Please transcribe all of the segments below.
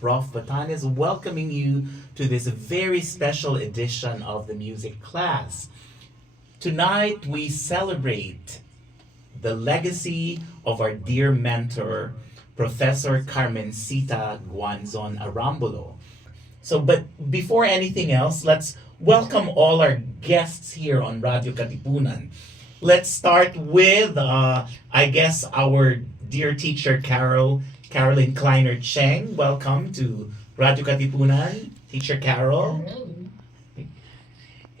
Prof. Batan is welcoming you to this very special edition of the music class. Tonight we celebrate the legacy of our dear mentor, Professor Carmencita Guanzon Arambulo. But before anything else, let's welcome all our guests here on Radyo Katipunan. Let's start with, I guess, our dear teacher, Carolyn Kleiner Cheng. Welcome to Radyo Katipunan, Teacher Carol.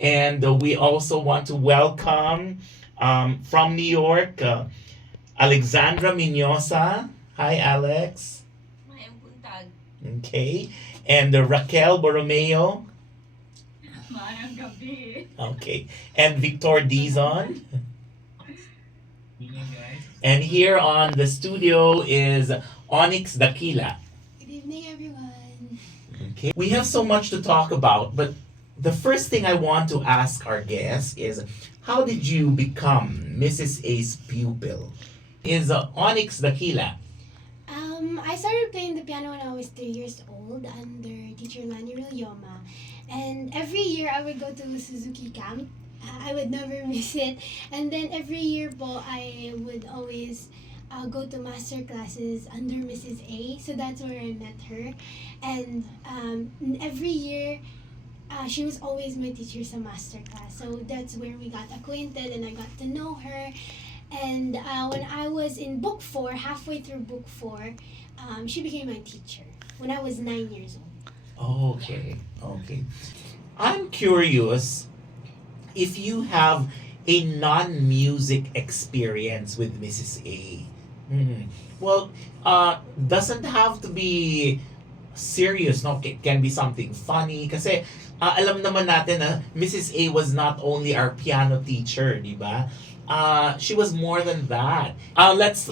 And we also want to welcome from New York, Alexandra Minosa. Hi, Alex. Mayang buntag. Okay. And Raquel Borromeo. Mayang gabi. Okay. And Victor Dizon. Evening, guys. And here on the studio is Onyx Daquila. Good evening, everyone. Okay. We have so much to talk about, but the first thing I want to ask our guest is, how did you become Mrs. A's pupil? Is Onyx Daquila. I started playing the piano when I was 3 years old under teacher Lani Rilyoma. And every year I would go to Suzuki camp. I would never miss it. And then every year po, I would always go to master classes under Mrs. A. So that's where I met her. And every year, she was always my teacher sa master class. So that's where we got acquainted and I got to know her. And when I was in book 4, halfway through book 4, she became my teacher when I was 9 years old. Okay. I'm curious if you have a non-music experience with Mrs. A. Well, doesn't have to be serious, no? Can be something funny. Kasi alam naman natin na Mrs. A was not only our piano teacher, di ba? She was more than that. Let's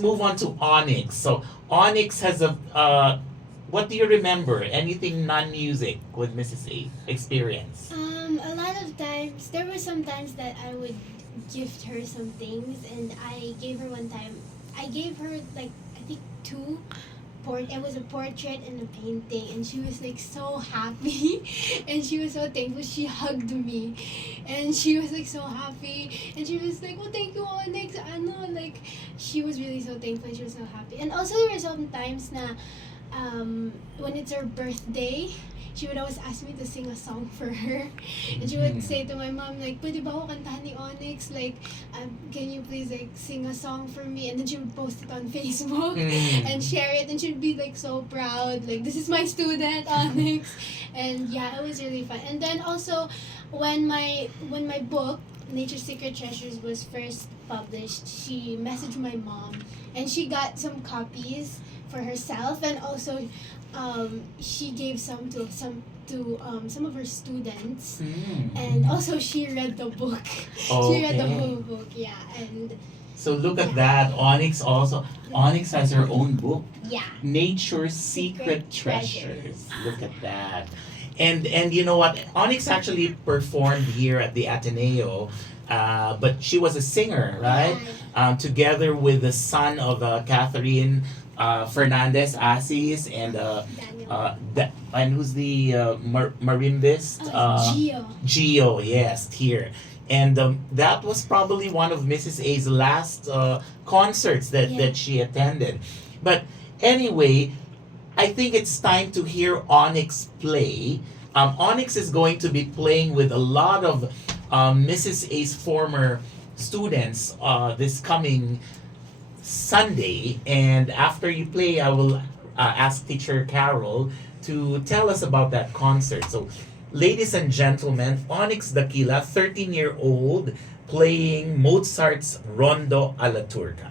move on to Onyx. So Onyx has a what do you remember? Anything non-music with Mrs. A experience? A lot of times, there were some times that I would gift her some things, and I gave her like, I think two. It was a portrait and a painting, and she was like so happy and she was so thankful. She hugged me and she was like so happy and she was like, oh, thank you, Onyx. Like, she was really so thankful and she was so happy. And also there were some times na when it's her birthday, she would always ask me to sing a song for her. And she would say to my mom, like, pwede ba ako kantahan ni Onyx? Like, can you please, like, sing a song for me? And then she would post it on Facebook and share it. And she'd be, like, so proud. Like, this is my student, Onyx. And, yeah, it was really fun. And then also, when my book, Nature's Secret Treasures, was first published, she messaged my mom. And she got some copies for herself. And also, she gave some to some of her students, and also she read the book. She read the whole book, yeah. And so look at that. Onyx has her own book. yeah, Nature's Secret Treasures. Look at that. And you know what? Onyx actually performed here at the Ateneo, but she was a singer, right? Together with the son of Catherine Fernandez Assis and Daniel. and who's the marimbist? Gio. Gio, yes, here. And that was probably one of Mrs. A's last concerts that she attended. But anyway, I think it's time to hear Onyx play. Onyx is going to be playing with a lot of Mrs. A's former students this coming Sunday. And after you play, I will ask Teacher Carol to tell us about that concert. So, ladies and gentlemen, Onyx Daquila, 13-year-old, playing Mozart's Rondo alla Turca.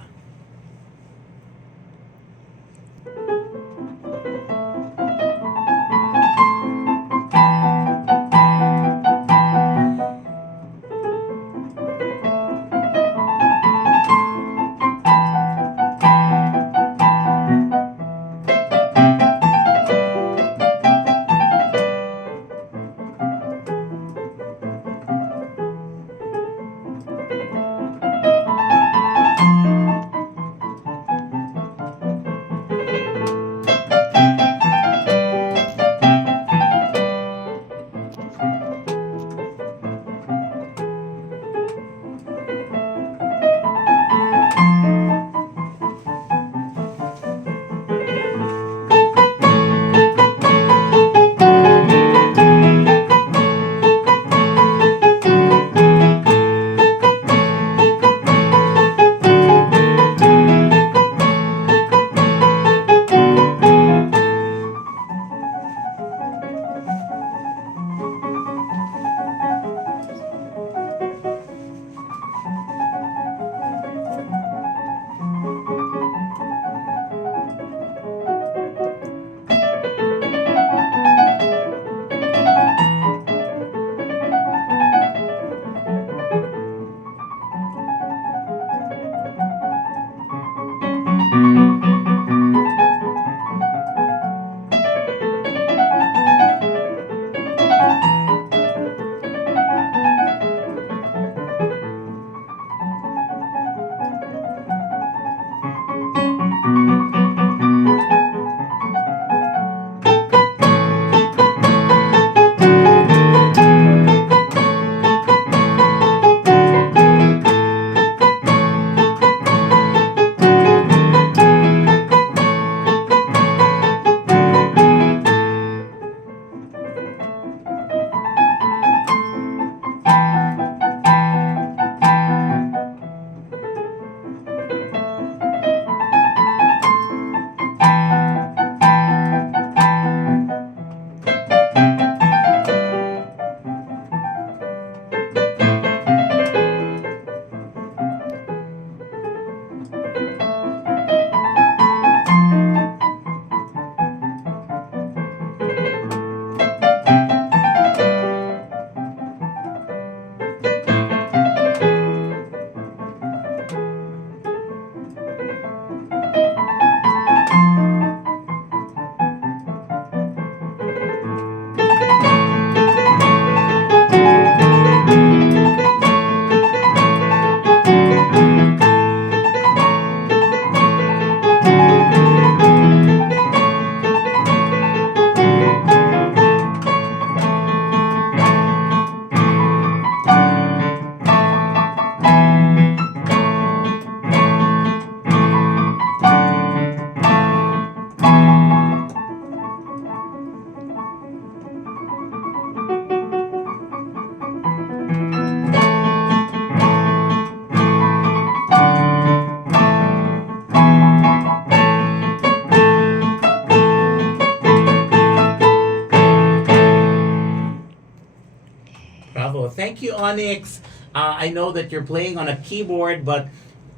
Onyx. I know that you're playing on a keyboard, but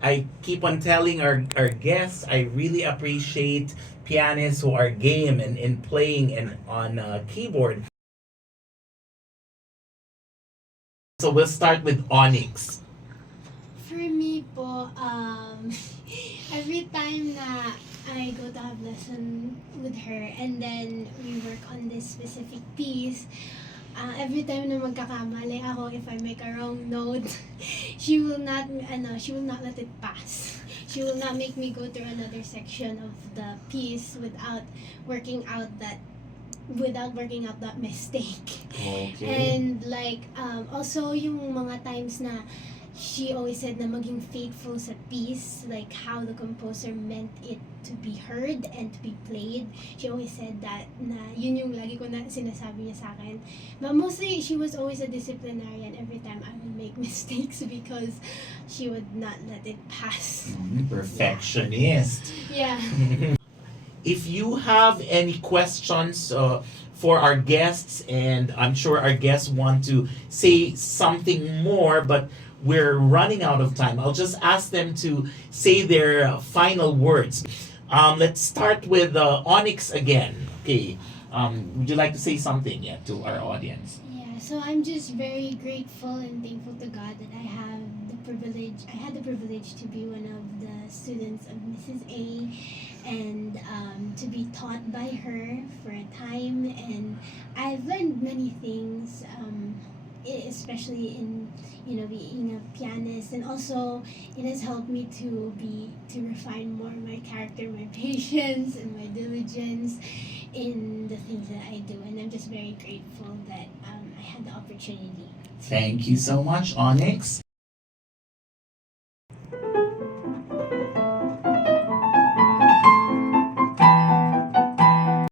I keep on telling our guests I really appreciate pianists who are game and in playing and on keyboard. So we'll start with Onyx. For me po, every time na I go to have lesson with her and then we work on this specific piece, every time na magkakamali ako, if I make a wrong note, she will not let it pass. She will not make me go through another section of the piece without working out that mistake. Okay. And like also yung mga times na she always said na maging faithful sa piece, like how the composer meant it to be heard and to be played. She always said that na yun yung lagi ko na sinasabi niya sa akin. But mostly, she was always a disciplinarian every time I would make mistakes because she would not let it pass. Perfectionist. Yeah. If you have any questions for our guests, and I'm sure our guests want to say something more, but we're running out of time, I'll just ask them to say their final words. Let's start with Onyx again. Okay. Would you like to say something to our audience? Yeah, so I'm just very grateful and thankful to God that I had the privilege to be one of the students of Mrs. A, and to be taught by her for a time, and I've learned many things, especially in being a pianist, and also it has helped me to refine more my character, my patience, and my diligence in the things that I do, and I'm just very grateful that I had the opportunity. Thank you so much, Onyx.